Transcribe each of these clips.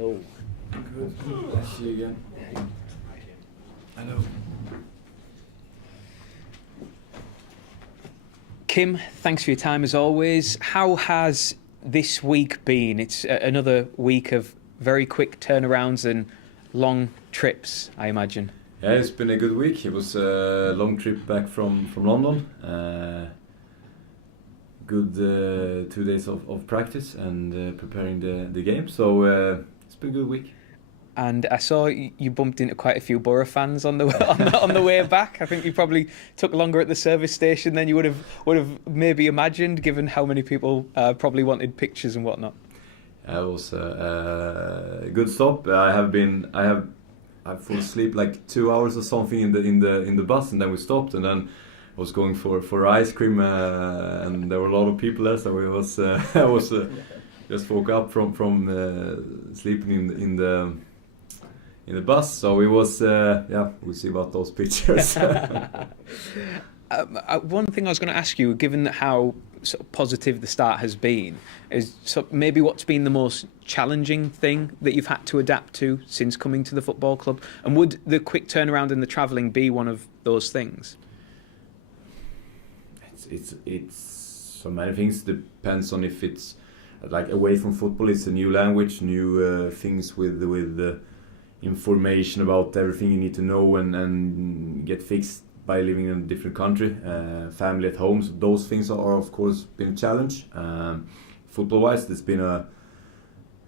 Oh. Good. I see you again. Hello. Kim, thanks for your time as always. How has this week been? It's another week of very quick turnarounds and long trips, I imagine. Yeah, it's been a good week. It was a long trip back from London. Good 2 days of practice and preparing the game. So it's been a good week. And I saw you bumped into quite a few Borough fans on the way back. I think you probably took longer at the service station than you would have maybe imagined, given how many people probably wanted pictures and whatnot. It was a good stop. I fell asleep like 2 hours or something in the bus, and then we stopped, and then I was going for ice cream, and there were a lot of people there. So I was just woke up from sleeping in the bus. So it was we'll see about those pictures. One thing I was going to ask you, given how sort of positive the start has been, is maybe what's been the most challenging thing that you've had to adapt to since coming to the football club? And would the quick turnaround and the travelling be one of those things? It's so many things. Depends on if it's like away from football. It's a new language, new things with information about everything you need to know and get fixed by living in a different country, family at home. So those things are of course been a challenge. Football-wise, it's been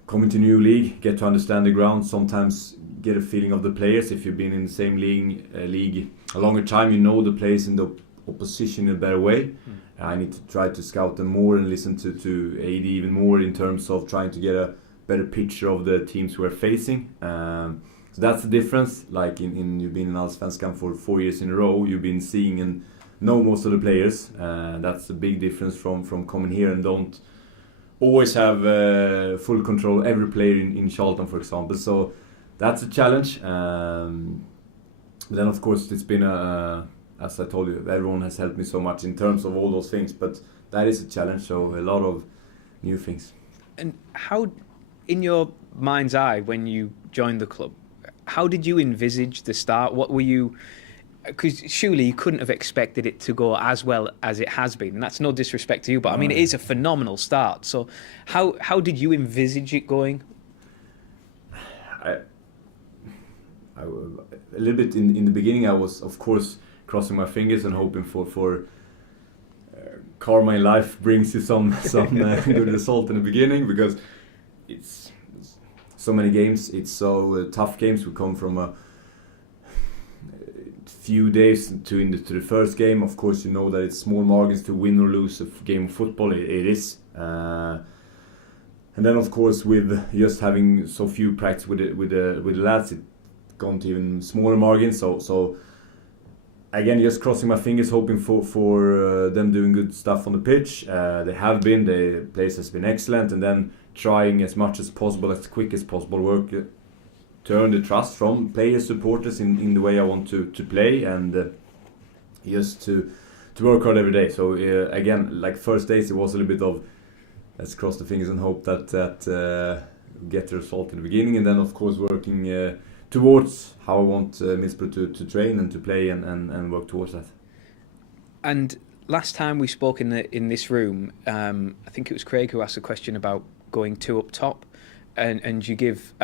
coming to new league, get to understand the ground, sometimes get a feeling of the players. If you've been in the same league a longer time, you know the players in the opposition in a better way. I need to try to scout them more and listen to AD even more in terms of trying to get a better picture of the teams we're facing. So that's the difference. Like you've been in Allsvenskan for 4 years in a row, you've been seeing and know most of the players. That's a big difference from coming here and don't always have full control of every player in Charlton, for example. So that's a challenge. But then of course it's been as I told you, everyone has helped me so much in terms of all those things, but that is a challenge, so a lot of new things. And how, in your mind's eye, when you joined the club, how did you envisage the start? What were you... Because surely you couldn't have expected it to go as well as it has been, and that's no disrespect to you, but I mean, it is a phenomenal start. So how did you envisage it going? I a little bit in the beginning, I was, of course, crossing my fingers and hoping for karma in life brings you some good result in the beginning, because it's so many games, it's so tough games. We come from a few days to the first game. Of course, you know that it's small margins to win or lose a game of football. It is, and then of course with just having so few practice with the lads, it gone to even smaller margins. So. Again, just crossing my fingers, hoping for them doing good stuff on the pitch. They have been. The place has been excellent, and then trying as much as possible, as quick as possible, work to earn the trust from players, supporters in the way I want to play, and just to work hard every day. So again, like first days, it was a little bit of let's cross the fingers and hope that get the result in the beginning, and then of course working. Towards how I want Middlesbrough to train and to play and work towards that. And last time we spoke in this room, I think it was Craig who asked a question about going two up top, and you give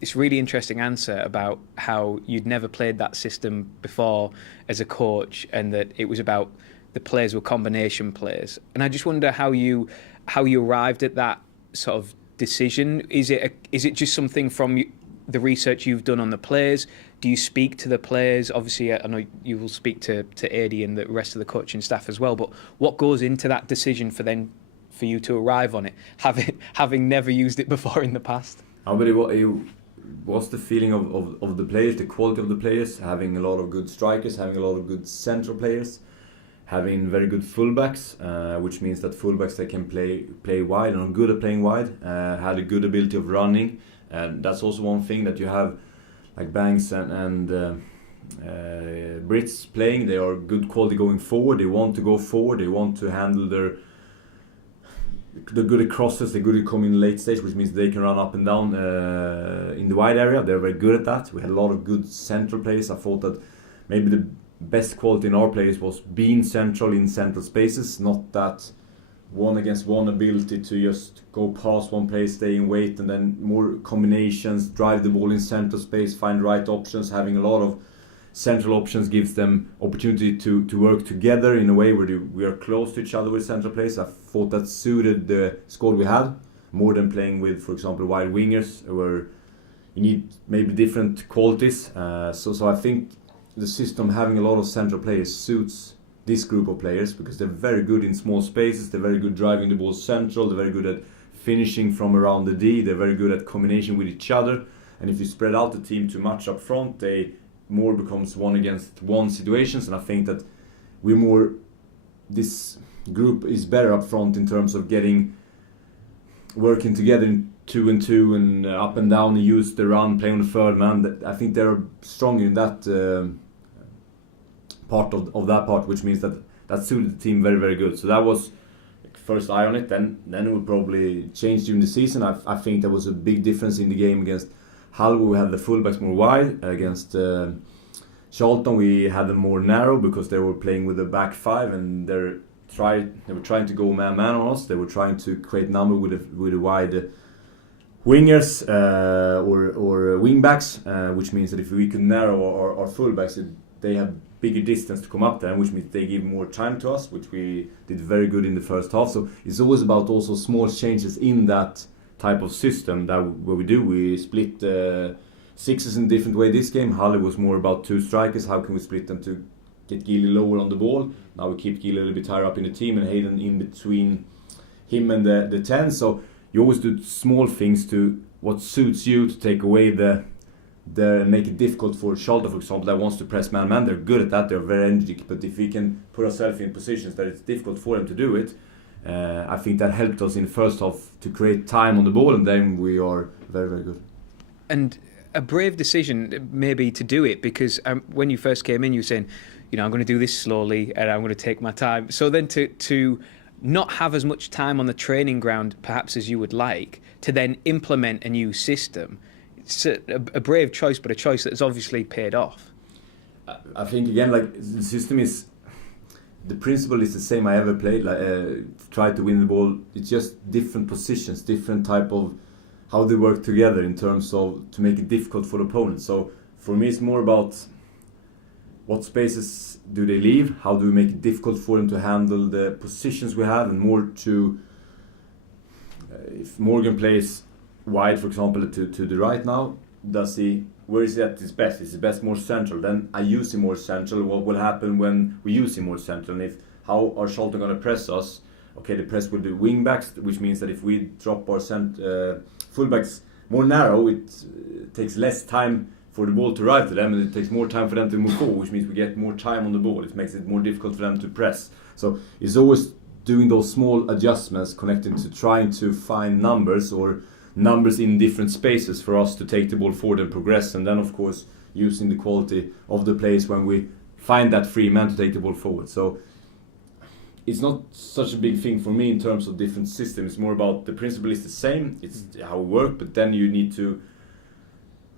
this really interesting answer about how you'd never played that system before as a coach, and that it was about the players were combination players. And I just wonder how you arrived at that sort of decision. Is it just something from the research you've done on the players? Do you speak to the players? Obviously, I know you will speak to AD and the rest of the coaching staff as well, but what goes into that decision for you to arrive on it, having never used it before in the past? But it was the feeling of the players, the quality of the players, having a lot of good strikers, having a lot of good central players, having very good fullbacks, which means that fullbacks they can play wide and are good at playing wide, had a good ability of running. And that's also one thing that you have, like Banks and Brits playing. They are good quality going forward. They want to go forward. They want to handle their they're good at crosses, they're good at coming in late stage, which means they can run up and down in the wide area. They're very good at that. We had a lot of good central players. I thought that maybe the best quality in our players was being central in central spaces, not that one against one ability to just go past one player, stay in wait, and then more combinations, drive the ball in central space, find right options. Having a lot of central options gives them opportunity to work together in a way where we are close to each other with central players. I thought that suited the squad we had more than playing with, for example, wide wingers, where you need maybe different qualities. So I think the system having a lot of central players suits this group of players because they're very good in small spaces, they're very good driving the ball central, they're very good at finishing from around the D, they're very good at combination with each other. And if you spread out the team too much up front, they more becomes one against one situations, and I think that this group is better up front in terms of working together in 2 and 2 and up and down and use the run, play on the third man. I think they're stronger in that part of that part, which means that suited the team very, very good. So that was first eye on it. Then it would probably change during the season. I think there was a big difference in the game against Hull. We had the fullbacks more wide. Against Charlton we had them more narrow because they were playing with a back five, and they were trying to go man-man on us. They were trying to create number with a wide wingers or wing-backs, which means that if we could narrow our fullbacks, they have bigger distance to come up there, which means they give more time to us, which we did very good in the first half. So it's always about also small changes in that type of system that what we do. We split sixes in a different way this game. Halle was more about 2 strikers. How can we split them to get Gilly lower on the ball? Now we keep Gilly a little bit higher up in the team and Hayden in between him and the 10. So you always do small things to what suits you to take away the make it difficult for Charlton, for example, that wants to press man-man. They're good at that, they're very energetic, but if we can put ourselves in positions that it's difficult for them to do it, I think that helped us in the first half to create time on the ball, and then we are very, very good. And a brave decision maybe to do it, because when you first came in you were saying, I'm going to do this slowly and I'm going to take my time. So then to not have as much time on the training ground perhaps as you would like, to then implement a new system, it's a brave choice, but a choice that has obviously paid off. I think again, like the system is, the principle is the same I ever played. Try to win the ball. It's just different positions, different type of how they work together in terms of to make it difficult for the opponent. So for me, it's more about what spaces do they leave, how do we make it difficult for them to handle the positions we have, and more to if Morgan plays wide, for example, to the right now, where is he at his best? Is he best more central? Then I use him more central. What will happen when we use him more central? And how are Charlton going to press us? Okay, they press with the wing backs, which means that if we drop our fullbacks more narrow, it takes less time for the ball to arrive to them, and it takes more time for them to move forward, which means we get more time on the ball. It makes it more difficult for them to press. So it's always doing those small adjustments connected to trying to find numbers in different spaces for us to take the ball forward and progress, and then of course using the quality of the players when we find that free man to take the ball forward. So it's not such a big thing for me in terms of different systems. It's more about the principle is the same, it's how we work, but then you need to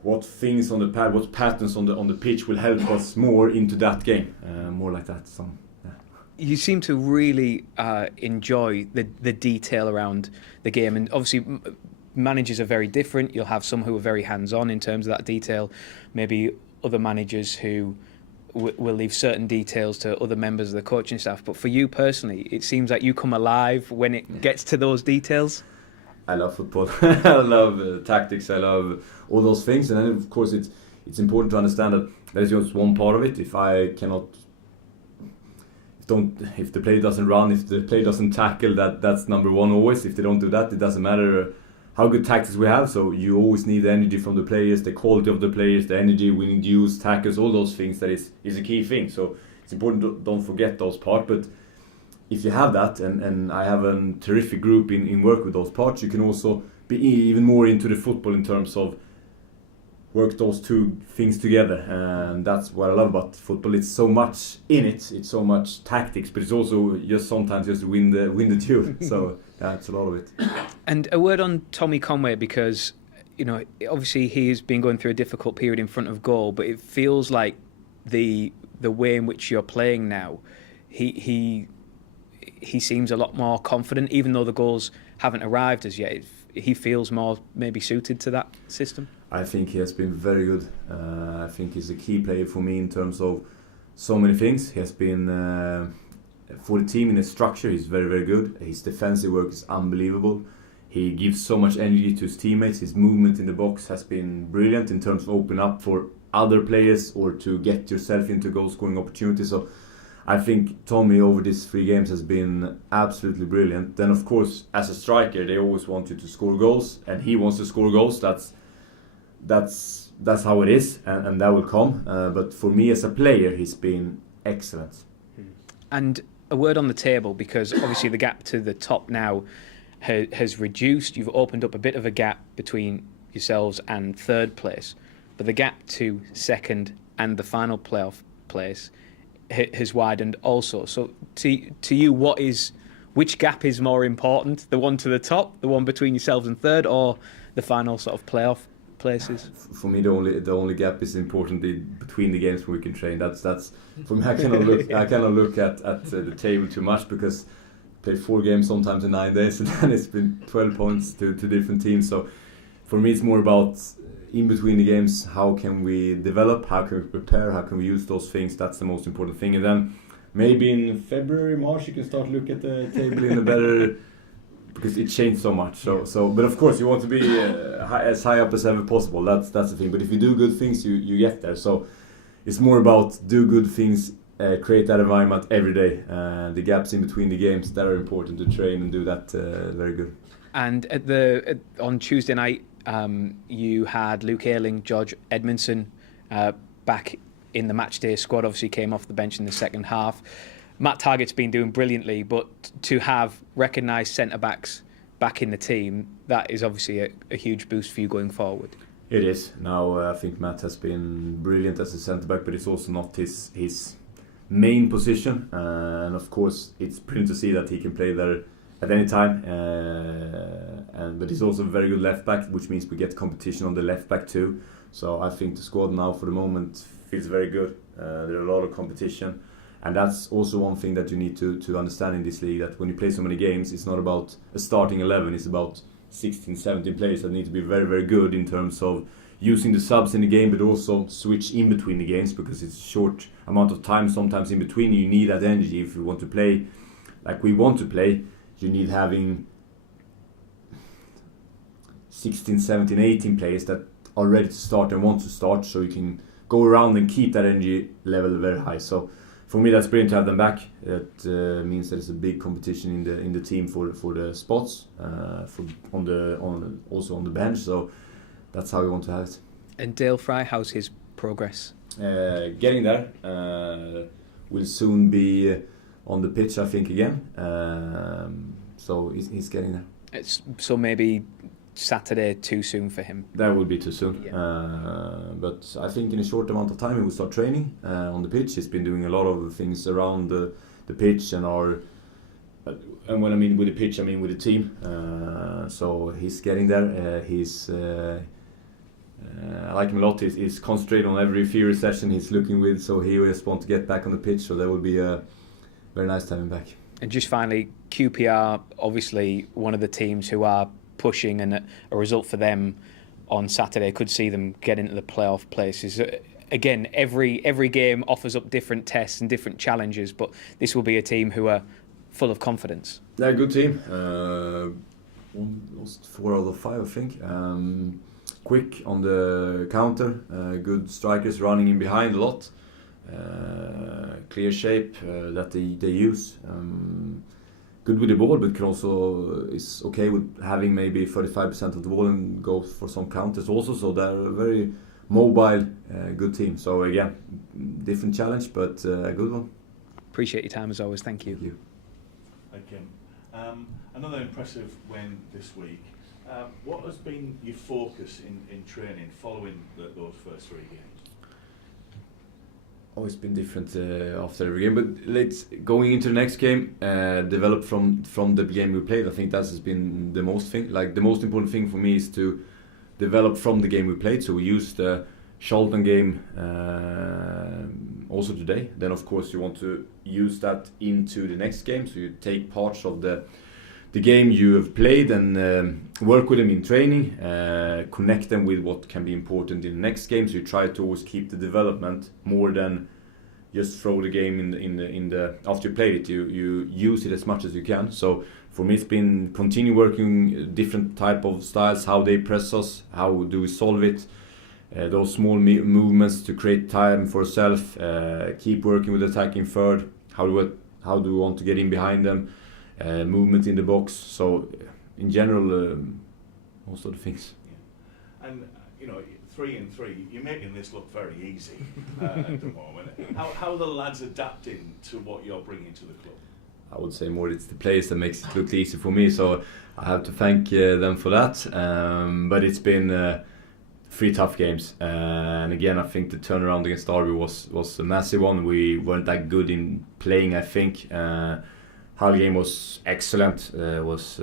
what things on the pad, what patterns on the pitch will help us more into that game, more like that. So you seem to really enjoy the detail around the game, and obviously managers are very different. You'll have some who are very hands-on in terms of that detail, maybe other managers who will leave certain details to other members of the coaching staff. But for you personally, it seems like you come alive when it gets to those details. I love football. I love tactics. I love all those things, and then of course it's important to understand that there's just one part of it. If the player doesn't run, if the player doesn't tackle, that's number one always. If they don't do that, it doesn't matter how good tactics we have. So you always need the energy from the players, the quality of the players, the energy, winning duels, tackles, all those things. That is a key thing. So it's important to don't forget those parts. But if you have that, and I have a terrific group in work with those parts, you can also be even more into the football in terms of work those two things together, and that's what I love about football. It's so much in it. It's so much tactics, but it's also just sometimes just win the duel. So that's a lot of it. And a word on Tommy Conway, because obviously he's been going through a difficult period in front of goal, but it feels like the way in which you're playing now, he seems a lot more confident, even though the goals haven't arrived as yet. He feels more maybe suited to that system. I think he has been very good. I think he's a key player for me in terms of so many things. He has been for the team in the structure. He's very, very good. His defensive work is unbelievable. He gives so much energy to his teammates. His movement in the box has been brilliant in terms of open up for other players or to get yourself into goal-scoring opportunities. So I think Tommy over these 3 games has been absolutely brilliant. Then of course, as a striker, they always want you to score goals, and he wants to score goals. That's how it is, and that will come. But for me as a player, he's been excellent. And a word on the table, because obviously the gap to the top now has reduced. You've opened up a bit of a gap between yourselves and third place, but the gap to second and the final playoff place has widened also. So to you, which gap is more important? The one to the top, the one between yourselves and third, or the final sort of playoff places? For me, the only gap is important between the games where we can train. That's for me. I cannot look at the table too much, because play 4 games sometimes in 9 days, and then it's been 12 points to different teams. So for me, it's more about in between the games, how can we develop, how can we prepare, how can we use those things. That's the most important thing. And then maybe in February, March, you can start to look at the table in a better, because it changed so much. So but of course you want to be as high up as ever possible. That's the thing. But if you do good things, you get there. So it's more about do good things, create that environment every day. The gaps in between the games, that are important to train and do that very good. And on Tuesday night, you had Luke Ayling, George Edmondson back in the matchday squad. Obviously came off the bench in the second half. Matt Targett's been doing brilliantly, but to have recognised centre-backs back in the team, that is obviously a huge boost for you going forward. It is. Now I think Matt has been brilliant as a centre-back, but it's also not his main position. And of course, it's brilliant to see that he can play there at any time. But he's also a very good left-back, which means we get competition on the left-back too. So I think the squad now for the moment feels very good. There are a lot of competition. And that's also one thing that you need to understand in this league, that when you play so many games, it's not about a starting 11, it's about 16, 17 players that need to be very, very good in terms of using the subs in the game, but also switch in between the games, because it's a short amount of time sometimes in between. You need that energy if you want to play like we want to play. You need having 16, 17, 18 players that are ready to start and want to start, so you can go around and keep that energy level very high. So for me, that's brilliant to have them back. It means there's a big competition in the team for the spots, also on the bench. So that's how we want to have it. And Dale Fry, how's his progress? Getting there. Will soon be on the pitch, I think, again. So he's getting there. So maybe Saturday too soon for him? That would be too soon. Yeah. But I think in a short amount of time he will start training on the pitch. He's been doing a lot of things around the pitch and when I mean with the pitch, I mean with the team. So he's getting there. I like him a lot. He's concentrating on every theory session he's looking with, so he just wants to get back on the pitch. So that would be very nice to have him back. And just finally, QPR, obviously one of the teams who are pushing, and a result for them on Saturday could see them get into the playoff places. Again, every game offers up different tests and different challenges, but this will be a team who are full of confidence. They're a good team. Lost 4 out of 5, I think. Quick on the counter, good strikers running in behind a lot. Clear shape that they use. Good with the ball, but can also is okay with having maybe 35% of the ball and go for some counters also. So they're a very mobile, good team. So again, different challenge, but a good one. Appreciate your time as always. Thank you. Thank you. Thank you. Another impressive win this week. What has been your focus in training following those first 3 games? Oh, it's been different after every game, but let's going into the next game, develop from the game we played. I think that has been the most thing. Like the most important thing for me is to develop from the game we played. So we used the Charlton game also today. Then of course you want to use that into the next game. So you take parts of the game you have played and work with them in training, connect them with what can be important in the next game. So you try to always keep the development more than just throw the game in the after you played it. You use it as much as you can. So for me, it's been continue working different type of styles, how they press us, how do we solve it. Those small movements to create time for yourself. Keep working with attacking third. How do we want to get in behind them? Movement in the box. So in general, most of the things. Yeah. And 3-3, you're making this look very easy at the moment. How are the lads adapting to what you're bringing to the club? I would say more it's the players that makes it look easy for me. So I have to thank them for that. But it's been 3 tough games, and again I think the turnaround against Derby was a massive one. We weren't that good in playing, I think. Hull game was excellent, was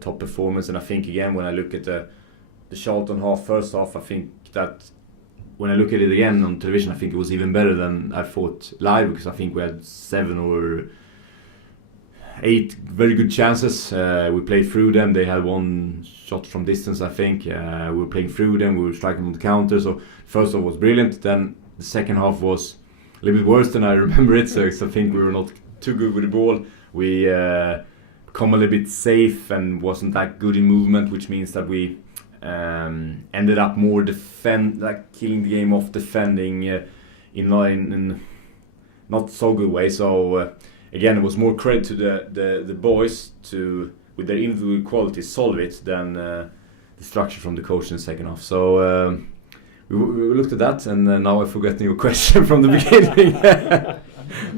top performance, and I think again when I look at the Charlton first half, I think that when I look at it again on television, I think it was even better than I thought live, because I think we had 7 or 8 very good chances. We played through them. They had 1 shot from distance, I think. We were playing through them. We were striking on the counter. So first half was brilliant. Then the second half was a little bit worse than I remember it. So I think we were not too good with the ball. We become a little bit safe and wasn't that good in movement, which means that we ended up more killing the game off defending in not so good way. So again, it was more credit to the boys to with their individual quality solve it than the structure from the coach in the second half. So we looked at that, and now I've forgotten your question from the beginning.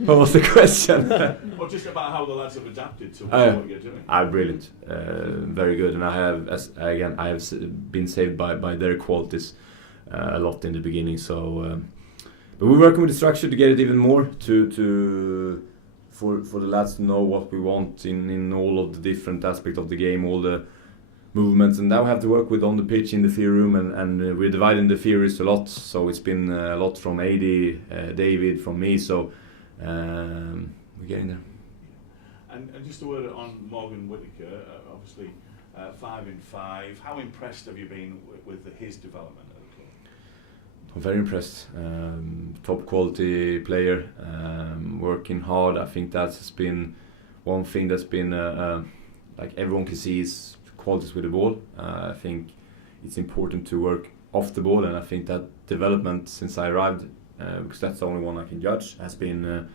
What was the question? Well, just about how the lads have adapted to what you're doing. Brilliant, very good, and I have been saved by their qualities a lot in the beginning. So, but we're working with the structure to get it even more for the lads to know what we want in all of the different aspects of the game, all the movements, and now we have to work with on the pitch in the theory room, and we're dividing the theories a lot. So it's been a lot from AD, David, from me. So we're getting there. And just a word on Morgan Whittaker, obviously 5 in 5. How impressed have you been with his development at the club? I'm very impressed. Top quality player, working hard. I think that's been one thing that's been like everyone can see his qualities with the ball. I think it's important to work off the ball, and I think that development since I arrived, because that's the only one I can judge, has been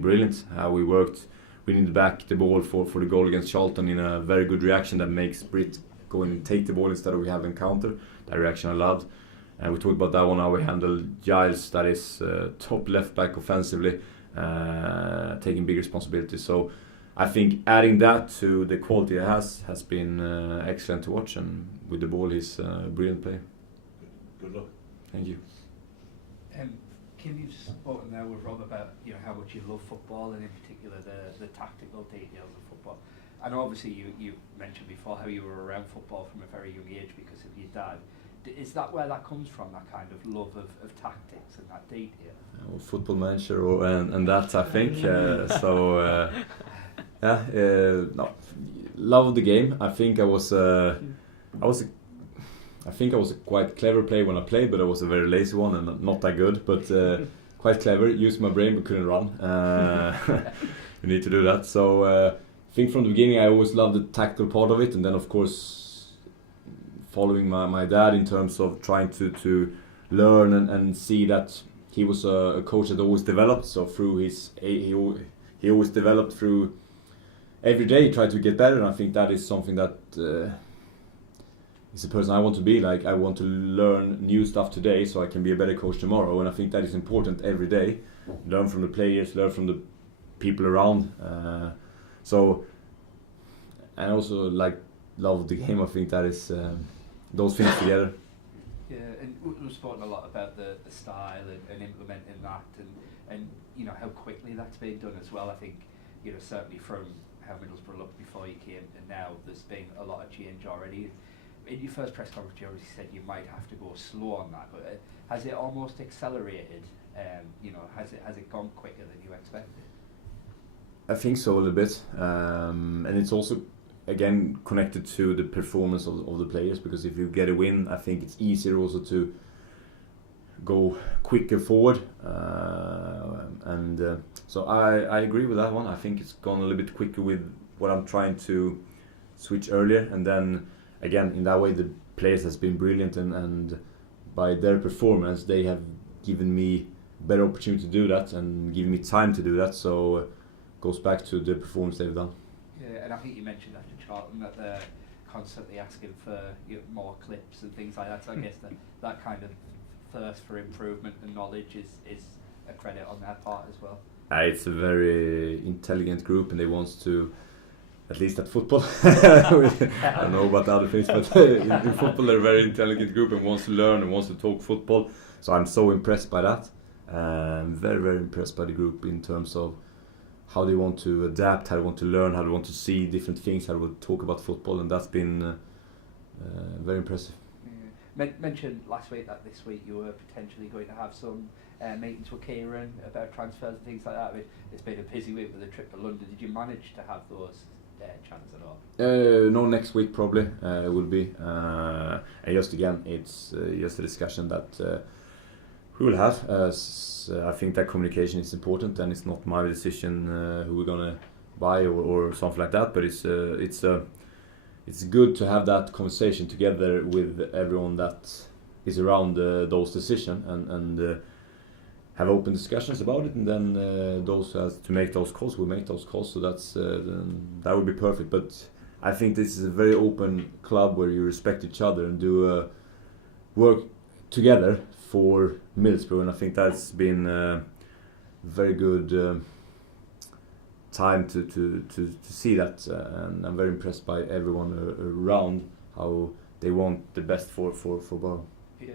brilliant. How we worked winning back the ball for the goal against Charlton in a very good reaction that makes Britt go in and take the ball instead of we have encounter. That reaction I loved. And we talked about that one, how we handled Giles, that is top left back offensively, taking big responsibility. So I think adding that to the quality he has been excellent to watch, and with the ball he's a brilliant player. Good luck. Thank you. Kim, you've spoken there with Rob about how much you love football, and in particular the tactical details of football. And obviously you mentioned before how you were around football from a very young age because of your dad. Is that where that comes from, that kind of love of tactics and that detail? Football manager and that, I think. No, love the game. I think I was a quite clever player when I played, but I was a very lazy one and not that good. But quite clever, used my brain but couldn't run. You need to do that. So I think from the beginning I always loved the tactical part of it, and then of course following my dad in terms of trying to learn and see that he was a coach that always developed. So through he always developed through every day, tried to get better, and I think that is something that is the person I want to be. Like, I want to learn new stuff today so I can be a better coach tomorrow, and I think that is important every day. Learn from the players, learn from the people around. And also like love the game. I think that is those things together. Yeah, and we've spoken a lot about the style and implementing that, and you know how quickly that's been done as well. I think, you know, certainly from how Middlesbrough looked before you came and now, there's been a lot of change already. In your first press conference, you already said you might have to go slow on that, but has it almost accelerated? You know, has it gone quicker than you expected? I think so, a little bit, and it's also again connected to the performance of the players, because if you get a win, I think it's easier also to go quicker forward, and so I agree with that one. I think it's gone a little bit quicker with what I'm trying to switch earlier, and then again in that way the players has been brilliant, and by their performance they have given me better opportunity to do that and given me time to do that, so goes back to the performance they've done. Yeah, and I think you mentioned after Charlton that they're constantly asking for, you know, more clips and things like that, so I guess that kind of thirst for improvement and knowledge is a credit on their part as well. It's a very intelligent group, and they want to, at least at football, I don't know about other things, but in football they're a very intelligent group and wants to learn and wants to talk football, so I'm so impressed by that. I'm very, very impressed by the group in terms of how they want to adapt, how they want to learn, how they want to see different things, how they want to talk about football, and that's been very impressive. Mentioned last week that this week you were potentially going to have some meetings with Kieran about transfers and things like that. It's been a busy week with the trip to London. Did you manage to have those chats at all? No, next week probably will be. And just again, it's just a discussion that we will have. I think that communication is important, and it's not my decision who we're gonna buy or something like that. But it's good to have that conversation together with everyone that is around those decisions, and have open discussions about it, and then those who has to make those calls will make those calls. So that would be perfect. But I think this is a very open club where you respect each other and do work together for Middlesbrough, and I think that's been a very good time to see that, and I'm very impressed by everyone around, how they want the best for Borough. Yeah,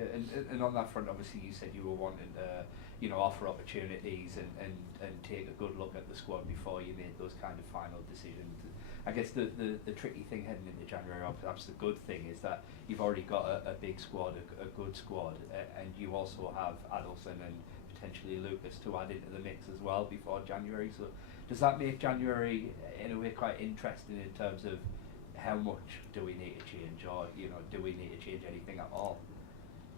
and on that front, obviously you said you were wanting to, you know, offer opportunities and take a good look at the squad before you made those kind of final decisions. I guess the tricky thing heading into January, perhaps the good thing, is that you've already got a big squad, a good squad, and you also have Adelson and potentially Lucas to add into the mix as well before January. So does that make January in a way quite interesting in terms of how much do we need to change, or, you know, do we need to change anything at all?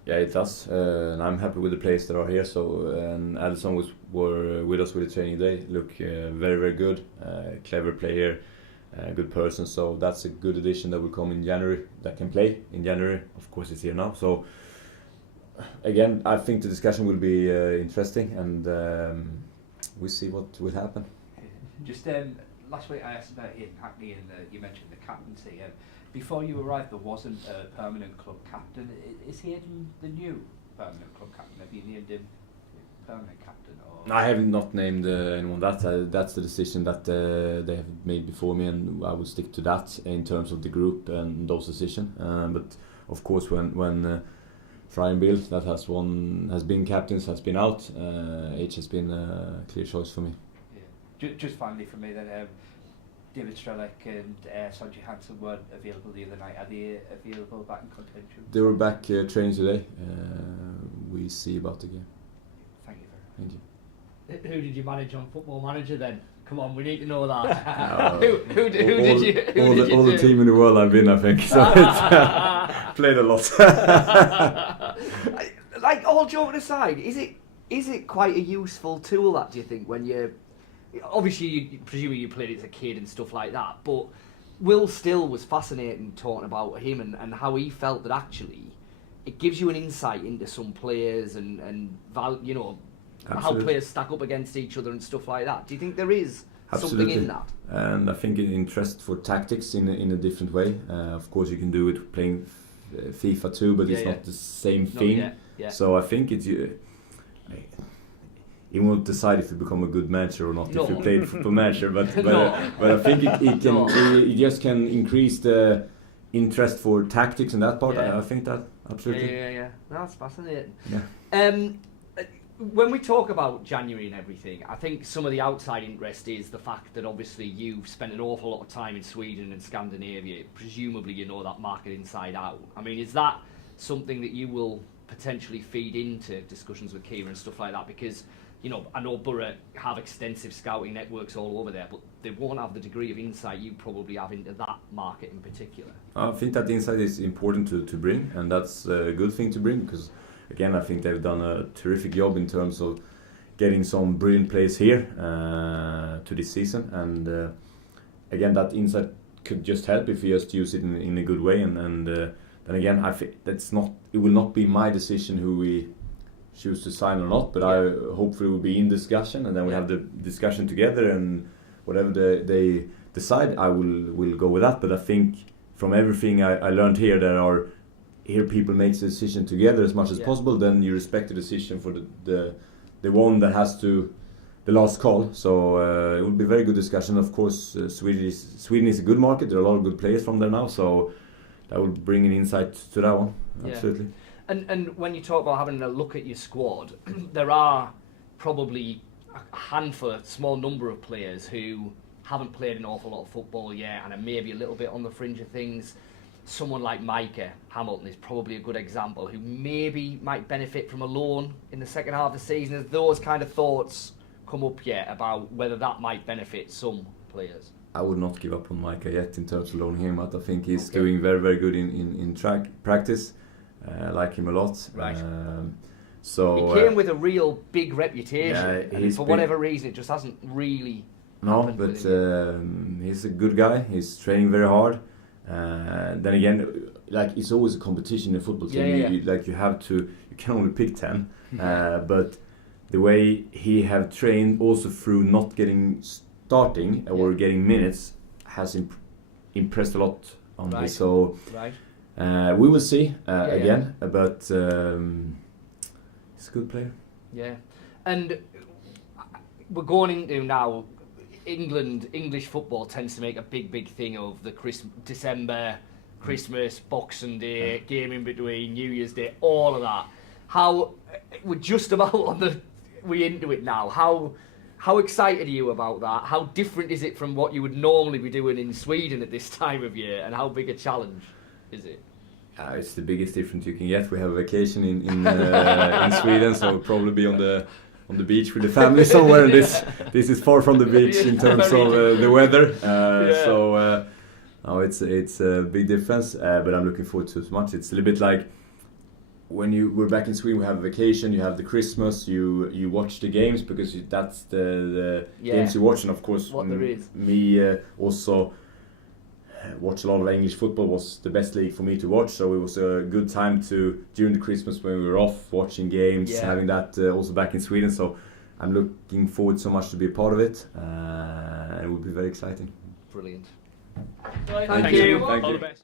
Yeah, it does, and I'm happy with the players that are here. So, and Adelson were with us with the training day. Look, very, very good, clever player, good person. So that's a good addition that will come in January, that can play in January. Of course, it's here now. So again, I think the discussion will be interesting, and we'll see what will happen. Just last week I asked about Hayden Hackney, and you mentioned the captaincy. Before you arrived, there wasn't a permanent club captain. Is Hayden the new permanent club captain? Have you named him permanent captain? Or? I have not named anyone. That's the decision that they have made before me, and I will stick to that in terms of the group and those decisions. But of course, when Fry and Bill, that has been captains, has been out, H has been a clear choice for me. Yeah. Just finally for me then. David Strelec and Sonji Hansen weren't available the other night. Are they available back in contention? They were back training today. We see about the game. Thank you very much. Thank you. Who did you manage on Football Manager then? Come on, we need to know that. Who did you all the team in the world I've been, I think. So it's played a lot. Like, all joking aside, is it quite a useful tool, that, do you think, when you're... Obviously, presumably you played it as a kid and stuff like that, but Will Still was fascinating talking about him and how he felt that actually it gives you an insight into some players and you know, how players stack up against each other and stuff like that. Do you think there is something in that? And I think an interest for tactics in a different way. Of course, you can do it playing FIFA too, but it's not the same thing. So I think it's... You won't decide if you become a good manager or not if you played Football Manager, but I think it just can increase the interest for tactics and that part. Yeah. I think that absolutely. Yeah. No, that's fascinating. Yeah. When we talk about January and everything, I think some of the outside interest is the fact that obviously you've spent an awful lot of time in Sweden and Scandinavia. Presumably you know that market inside out. I mean, is that something that you will potentially feed into discussions with Kira and stuff like that? Because, you know, I know Borough have extensive scouting networks all over there, but they won't have the degree of insight you probably have into that market in particular. I think that insight is important to bring, and that's a good thing to bring, because again, I think they've done a terrific job in terms of getting some brilliant players here to this season, and again, that insight could just help if you just use it in a good way, and then again, I think it will not be my decision who we choose to sign or not, but I hopefully will be in discussion, and then we have the discussion together, and whatever they decide, I will go with that. But I think from everything I learned here, here people make the decision together as much as possible. Then you respect the decision for the one that has the last call. So it will be a very good discussion. Of course, Sweden is a good market. There are a lot of good players from there now, so that will bring an insight to that one. Absolutely. And when you talk about having a look at your squad, there are probably a handful, a small number of players who haven't played an awful lot of football yet and are maybe a little bit on the fringe of things. Someone like Micah Hamilton is probably a good example, who maybe might benefit from a loan in the second half of the season. Has those kind of thoughts come up yet about whether that might benefit some players? I would not give up on Micah yet in terms of loaning him out. I think he's doing very, very good in track practice. I like him a lot. Right. So he came with a real big reputation, yeah, and for whatever reason, it just hasn't really. No, but he's a good guy. He's training very hard. Then again, like, it's always a competition in a football team. You can only pick 10. But the way he have trained also through not getting starting or getting minutes has impressed a lot on me. So we will see again. But he's a good player. Yeah, and we're going into now. English football tends to make a big thing of the December, Christmas, Boxing Day, game in between, New Year's Day, all of that. How we're just about we're into it now. How excited are you about that? How different is it from what you would normally be doing in Sweden at this time of year, and how big a challenge is it? It's the biggest difference you can get. We have a vacation in Sweden, so we'll probably be on the beach with the family somewhere, and this is far from the beach in terms of the weather. So it's a big difference, but I'm looking forward to it much. It's a little bit like when we're back in Sweden. We have a vacation, you have the Christmas, you watch the games because that's the games you watch, and of course what there is. Me also watch a lot of English football. Was the best league for me to watch, so it was a good time to, during the Christmas when we were off, watching games, having that also back in Sweden. So I'm looking forward so much to be a part of it, and it will be very exciting. Brilliant. Thank you. All the best.